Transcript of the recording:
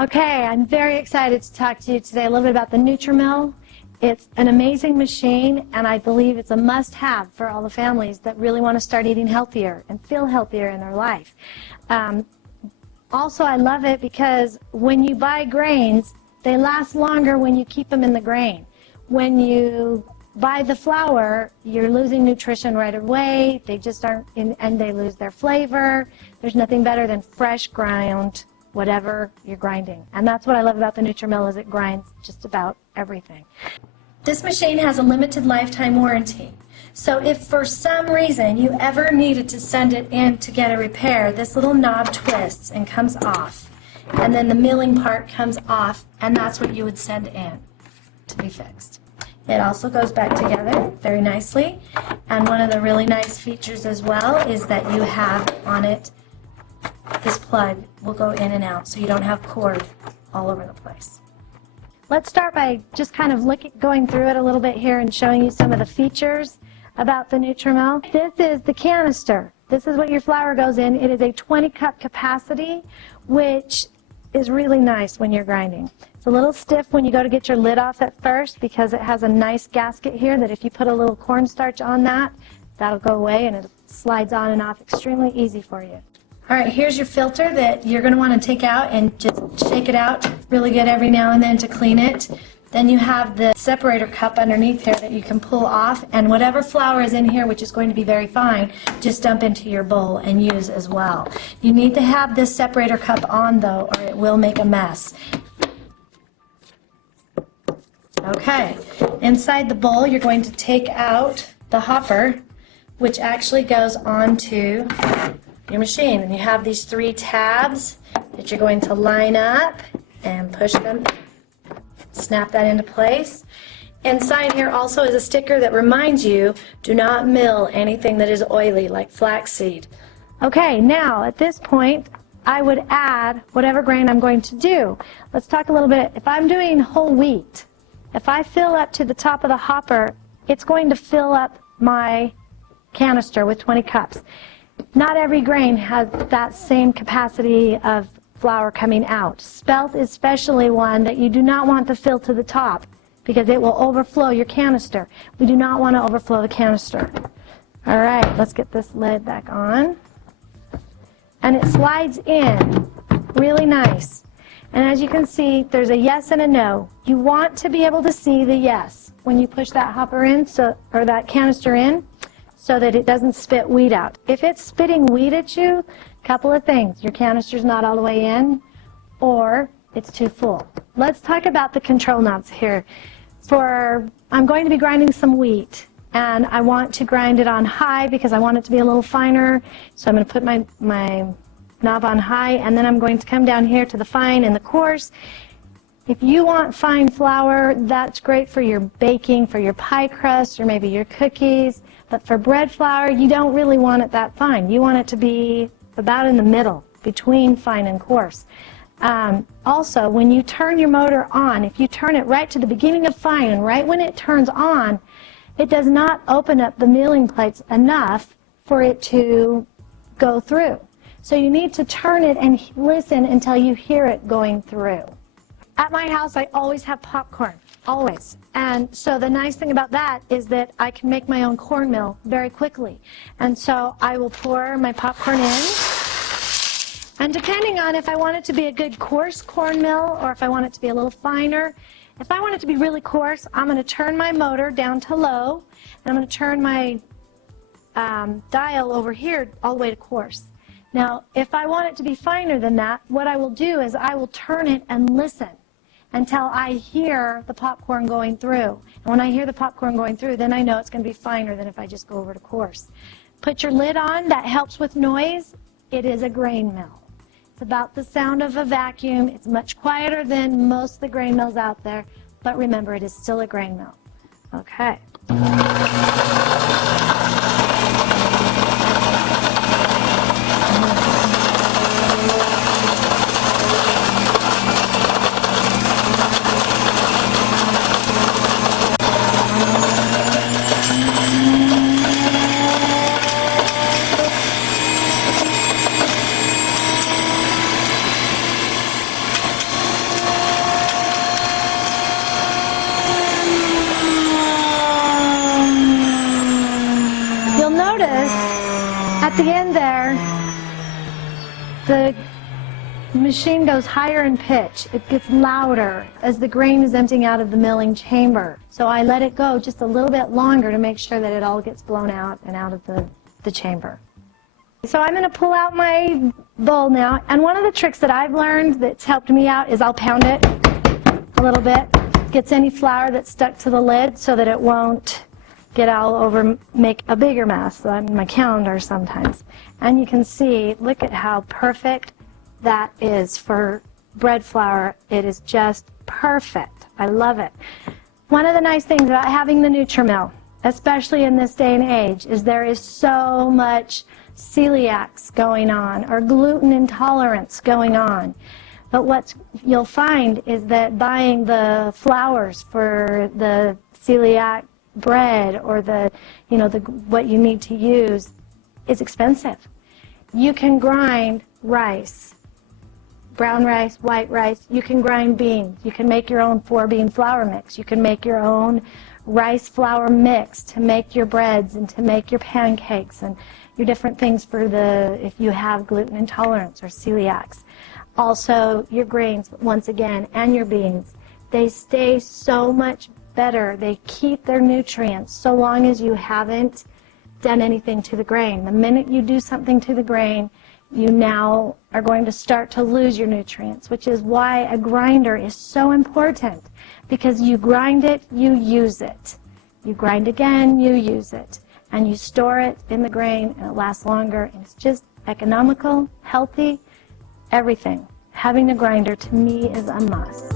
Okay, I'm very excited to talk to you today a little bit about the Nutrimill. It's an amazing machine, and I believe it's a must-have for all the families that really want to start eating healthier and feel healthier in their life. Also, I love it because when you buy grains, they last longer when you keep them in the grain. When you buy the flour, you're losing nutrition right away. They just aren't, and they lose their flavor. There's nothing better than fresh ground, whatever you're grinding. And that's what I love about the Nutrimill, is it grinds just about everything. This machine has a limited lifetime warranty. So if for some reason you ever needed to send it in to get a repair, this little knob twists and comes off. And then the milling part comes off, and that's what you would send in to be fixed. It also goes back together very nicely. And one of the really nice features as well is that you have on it, this plug will go in and out, so you don't have cord all over the place. Let's start by just kind of going through it a little bit here and showing you some of the features about the Nutrimill. This is the canister. This is what your flour goes in. It is a 20-cup capacity, which is really nice when you're grinding. It's a little stiff when you go to get your lid off at first because it has a nice gasket here that if you put a little cornstarch on that, that'll go away and it slides on and off extremely easy for you. All right, here's your filter that you're going to want to take out and just shake it out really good every now and then to clean it. Then you have the separator cup underneath here that you can pull off, and whatever flour is in here, which is going to be very fine, just dump into your bowl and use as well. You need to have this separator cup on though, or it will make a mess. Okay, inside the bowl you're going to take out the hopper, which actually goes onto your machine, and you have these 3 tabs that you're going to line up and push them, snap that into place. Inside here also is a sticker that reminds you, do not mill anything that is oily like flaxseed. Okay, now at this point I would add whatever grain I'm going to do. Let's talk a little bit. If I'm doing whole wheat, if I fill up to the top of the hopper, it's going to fill up my canister with 20 cups. Not every grain has that same capacity of flour coming out. Spelt is especially one that you do not want to fill to the top because it will overflow your canister. We do not want to overflow the canister. All right, let's get this lid back on. And it slides in really nice. And as you can see, there's a yes and a no. You want to be able to see the yes when you push that hopper in, or that canister in, so that it doesn't spit wheat out. If it's spitting wheat at you, a couple of things. Your canister's not all the way in, or it's too full. Let's talk about the control knobs here. I'm going to be grinding some wheat, and I want to grind it on high because I want it to be a little finer. So I'm going to put my knob on high, and then I'm going to come down here to the fine and the coarse. If you want fine flour, that's great for your baking, for your pie crust, or maybe your cookies. But for bread flour, you don't really want it that fine. You want it to be about in the middle, between fine and coarse. Also, when you turn your motor on, if you turn it right to the beginning of fine, and right when it turns on, it does not open up the milling plates enough for it to go through. So you need to turn it and listen until you hear it going through. At my house, I always have popcorn, always. And so the nice thing about that is that I can make my own cornmeal very quickly. And so I will pour my popcorn in. And depending on if I want it to be a good coarse cornmeal or if I want it to be a little finer, if I want it to be really coarse, I'm going to turn my motor down to low, and I'm going to turn my dial over here all the way to coarse. Now, if I want it to be finer than that, what I will do is I will turn it and listen until I hear the popcorn going through. And when I hear the popcorn going through, then I know it's going to be finer than if I just go over to coarse. Put your lid on. That helps with noise. It is a grain mill. It's about the sound of a vacuum. It's much quieter than most of the grain mills out there, but remember, it is still a grain mill. Okay. the machine goes higher in pitch. It gets louder as the grain is emptying out of the milling chamber. So I let it go just a little bit longer to make sure that it all gets blown out and out of the chamber. So I'm going to pull out my bowl now, and one of the tricks that I've learned that's helped me out is I'll pound it a little bit. Gets any flour that's stuck to the lid so that it won't get all over, make a bigger mess on my calendar sometimes. And you can see, look at how perfect that is for bread flour. It is just perfect. I love it. One of the nice things about having the Nutrimill, especially in this day and age, is there is so much celiacs going on or gluten intolerance going on. But what you'll find is that buying the flours for the celiac bread or what you need to use is expensive. You can grind rice, brown rice, white rice. You can grind beans. You can make your own 4-bean flour mix. You can make your own rice flour mix to make your breads and to make your pancakes and your different things for if you have gluten intolerance or celiacs. Also, your grains, once again, and your beans, they stay so much better. They keep their nutrients so long as you haven't done anything to the grain. The minute you do something to the grain, you now are going to start to lose your nutrients, which is why a grinder is so important, because you grind it, you use it. You grind again, you use it. And you store it in the grain, and it lasts longer, and it's just economical, healthy, everything. Having a grinder, to me, is a must.